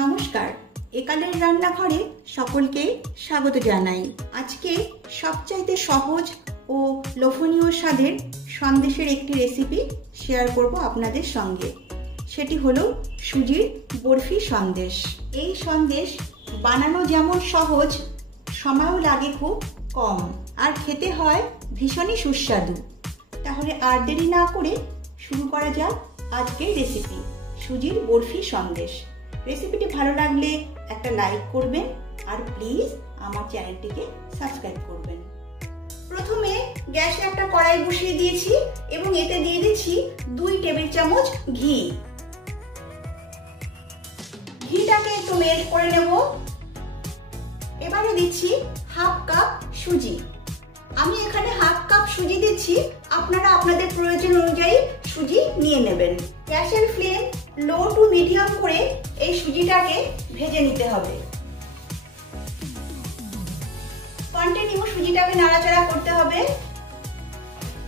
নমস্কার, একালের রান্নাঘরে সকলকে স্বাগত জানাই। আজকে সবচাইতে সহজ ও লোভনীয় স্বাদের সন্দেশের একটি রেসিপি শেয়ার করব আপনাদের সঙ্গে। সেটি হলো সুজির বরফি সন্দেশ। এই সন্দেশ বানানো যেমন সহজ, সময়ও লাগে খুব কম, আর খেতে হয় ভীষণই সুস্বাদু। তাহলে আর দেরি না করে শুরু করা যাক আজকের রেসিপি, সুজির বরফি সন্দেশ। রেসিপিটি ভালো লাগলে একটা লাইক করবেন আর প্লিজ আমার চ্যানেলটিকে সাবস্ক্রাইব করবেন। প্রথমে গ্যাসে একটা কড়াই বসিয়ে দিয়েছি এবং এতে দিয়ে দিচ্ছি 2 টেবিল চামচ ঘি। ঘিটাকে একটু মেল্ট করে নেব। এবারে দিচ্ছি হাফ কাপ সুজি। আমি এখানে হাফ কাপ সুজি দিচ্ছি, আপনারা আপনাদের প্রয়োজন অনুযায়ী সুজি নিয়ে নেবেন। গ্যাসের ফ্লেম লো টু মিডিয়াম করে এই সুজিটাকে ভেজে নিতে হবে। কন্টিনিউ সুজিটাকে নাড়াচাড়া করতে হবে।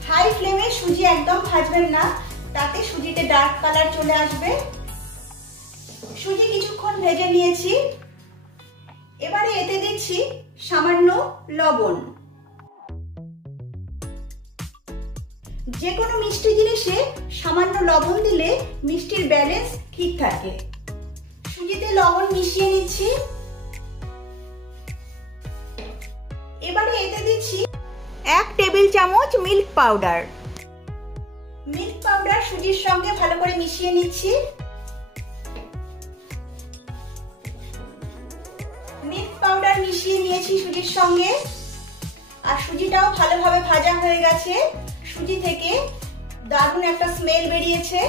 হাই ফ্লেমে সুজি একদম ভাজবেন না, তাতে সুজিতে ডার্ক কালার চলে আসবে। সুজি কিছুক্ষণ ভেজে নিয়েছি। এবারে এতে দিচ্ছি সামান্য লবণ। যে কোনো মিষ্টি জিনিসে সামান্য লবণ দিলে মিষ্টির ব্যালেন্স ঠিক থাকে। সুজিতে লবণ মিশিয়ে নিচ্ছি। এবারে এতে দিচ্ছি 1 টেবিল চামচ মিল্ক পাউডার। মিল্ক পাউডার সুজির সঙ্গে ভালো করে মিশিয়ে নিচ্ছি। মিল্ক পাউডার মিশিয়ে নিয়েছি সুজির সঙ্গে, আর সুজিটাও ভালোভাবে ভাজা হয়ে গেছে। সুজি থেকে দারুণ একটা স্মেল বেরিয়েছে।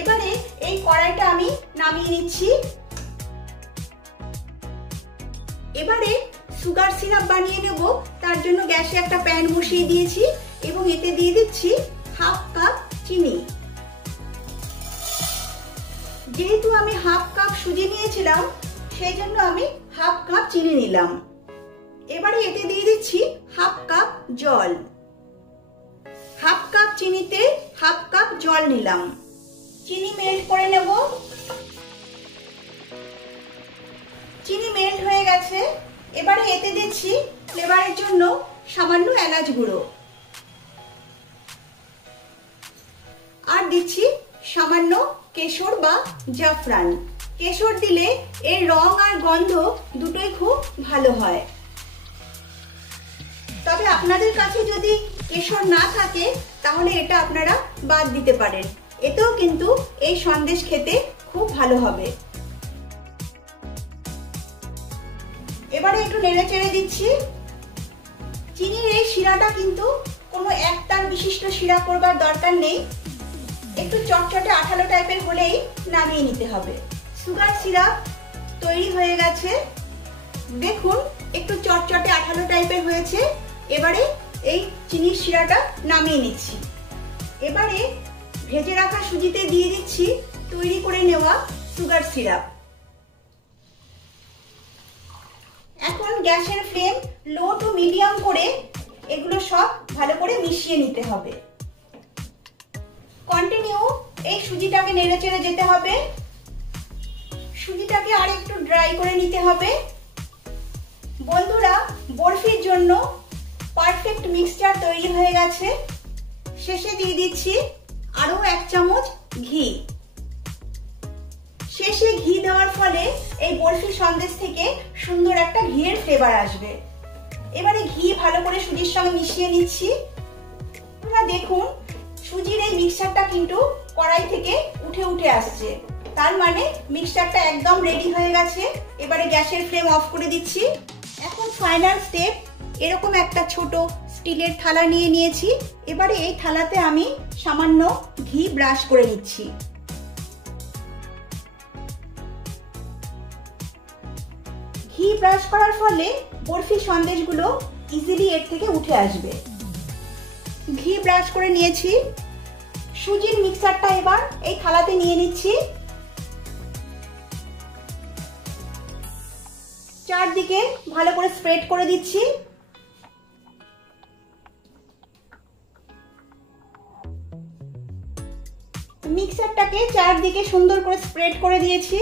এবারে এই কড়াইটা আমি নামিয়ে নিচ্ছি। এবারে সুগার সিরাপ বানিয়ে নেব। তার জন্য গ্যাসে একটা প্যান বসিয়ে দিয়েছি এবং এতে দিয়ে দিচ্ছি হাফ কাপ চিনি। যেহেতু আমি হাফ কাপ সুজি নিয়েছিলাম, সেই জন্য আমি হাফ কাপ চিনি নিলাম। এবারে এতে দিয়ে দিচ্ছি হাফ কাপ জল। হাফ কাপ চিনিতে হাফ কাপ জল নিলাম। চিনি মেল্ট করে নেব। চিনি মেল্ট হয়ে গেছে। এবারে এতে দিচ্ছি ফ্লেভারের জন্য সামান্য এলাচ গুঁড়ো, আর দিচ্ছি সামান্য কেশর বা জাফরান। কেশর দিলে এর রং আর গন্ধ দুটোই খুব ভালো হয়। তবে আপনাদের কাছে যদি কেশর না থাকে তাহলে এটা আপনারা বাদ দিতে পারেন, এতেও কিন্তু এই সন্দেশ খেতে খুব ভালো হবে। এবারে একটু নেড়ে চেড়ে দিচ্ছি। চিনির এই শিরাটা কিন্তু কোনো একতার বিশিষ্ট শিরা করবার দরকার নেই, একটু চটচটে আঠালো টাইপের হলেই নামিয়ে নিতে হবে। সুগার সিরাপ তৈরি হয়ে গেছে, দেখুন একটু চটচটে আঠালো টাইপের হয়েছে। এবারে এই চিনির শিরাটা নামিয়ে নিচ্ছি। এবারে ভেজে রাখা সুজিতে দিয়ে দিচ্ছি তৈরি করে নেওয়া সুগার সিরাপ। এখন গ্যাসের ফ্লেম লো টু মিডিয়াম করে এগুলো সব ভালো করে মিশিয়ে নিতে হবে। কন্টিনিউ এই সুজিটাকে নেড়ে চেড়ে যেতে হবে। সুজিটাকে আর একটু ড্রাই করে নিতে হবে। বন্ধুরা, বরফির জন্য পারফেক্ট মিক্সচার তৈরি হয়ে গেছে। শেষে দিয়ে দিচ্ছি আরো 1 চামচ ঘি। শেষে ঘি দেওয়ার ফলে এই বরফি সন্দেশ থেকে সুন্দর একটা ঘিয়ের ফ্লেভার আসবে। এবারে ঘি ভালো করে সুজির সঙ্গে মিশিয়ে নিচ্ছি। আপনারা দেখুন সুজির এই মিক্সচারটা কিন্তু কড়াই থেকে উঠে উঠে আসছে, তার মানে মিক্সচারটা একদম রেডি হয়ে গেছে। এবারে গ্যাসের ফ্লেম অফ করে দিচ্ছি। এখন ফাইনাল স্টেপ, এরকম একটা ছোট স্টিলের থালা নিয়ে নিয়েছি। এবারে এই থালাতে আমি সামান্য ঘি ব্রাশ করে নিচ্ছি। ঘি ব্রাশ করার ফলে বরফি সন্দেশগুলো ইজিলি এর থেকে উঠে আসবে। ঘি ব্রাশ করে নিয়েছি। সুজির মিক্সচারটা এবার এই থালাতে নিয়ে নিচ্ছি। চারদিকে ভালো করে স্প্রেড করে দিচ্ছি। মিক্সচারটা মিক্সচারটাকে চারদিকে সুন্দর করে স্প্রেড করে দিয়েছি।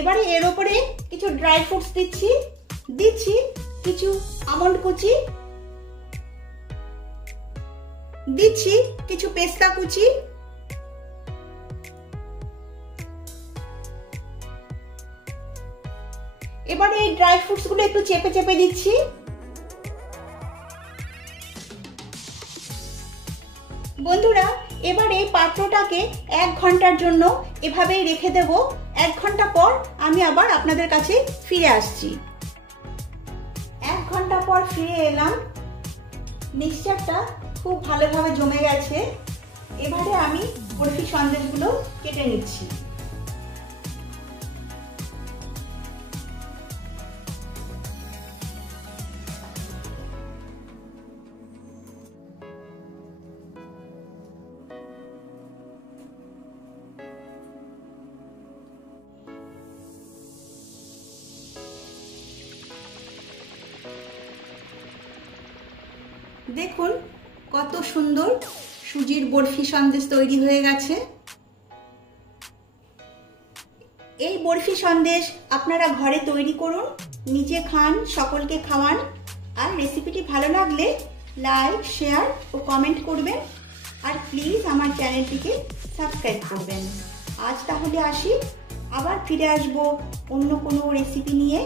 এবারে এর ওপরে কিছু ড্রাই ফ্রুটস দিচ্ছি কিছু আমন্ড কুচি, দিচ্ছি কিছু পেস্তা কুচি, এবারে এই ড্রাই ফ্রুটস গুলো একটু চেপে চেপে দিচ্ছি। বন্ধুরা, এবার এই পাত্রটাকে 1 ঘন্টার জন্য এভাবেই রেখে দেব। 1 ঘন্টা পর আমি আবার আপনাদের কাছে ফিরে আসছি। 1 ঘন্টা পর ফিরে এলাম। মিক্সচারটা খুব ভালোভাবে জমে গেছে। এবারে আমি বরফি সন্দেশগুলো কেটে নিচ্ছি। দেখুন কত সুন্দর সুজির বরফি সন্দেশ তৈরি হয়ে গেছে। এই বরফি সন্দেশ আপনারা ঘরে তৈরি করুন, নিজে খান, সকলকে খাওয়ান। আর রেসিপিটি ভালো লাগলে লাইক, শেয়ার ও কমেন্ট করবেন। আর প্লিজ আমার চ্যানেলটিকে সাবস্ক্রাইব করবেন। আজ তাহলে আসি, আবার ফিরে আসবো অন্য কোনো রেসিপি নিয়ে।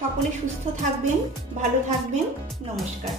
সকলে সুস্থ থাকবেন, ভালো থাকবেন। নমস্কার।